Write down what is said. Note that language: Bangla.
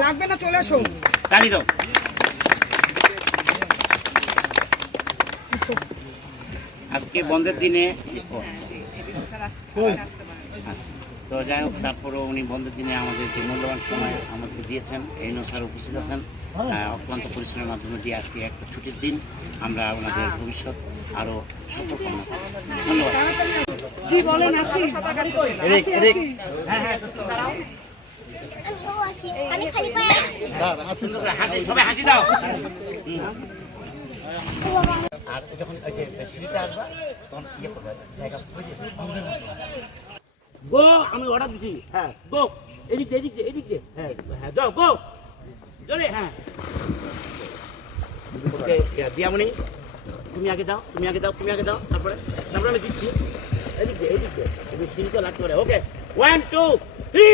লাগবে না চলে আসো। তালি দাও। আজকে বন্ধের দিনে আচ্ছা। তো যাই হোক তারপরেও উনি বন্ধের দিনে আমাদের যে মূল্যবান সময় আমাদেরকে দিয়েছেন এই স্যার উপস্থিত আছেন। অক্লান্ত পরিশ্রমের মাধ্যমে দিয়ে আজকে একটা ছুটির দিন আমরা ওনাদের ভবিষ্যৎ আরও সফল কামনা করি। ধন্যবাদ। কি বলেন আসি? এদিক এদিক। আমি খালি পায়ে সবাই হাসি দাও। আর যখন ওই যে সিঁড়িতে আসবা তখন ইয়ে করবে জায়গা গো আমি অর্ডার দিছি। হ্যাঁ। গো এদিক দিয়ে এদিক দিয়ে এদিক দিয়ে। হ্যাঁ। হ্যাঁ যাও গো। জোরে হ্যাঁ। ওকে দিয়ামণি তুমি আগে দাও তুমি আগে দাও তুমি আগে দাও তারপরে তারপরে আমি দিচ্ছি। এদিক দিয়ে এদিক দিয়ে। এদিক সিঁড়িতে লাগতে পারে। Okay one two three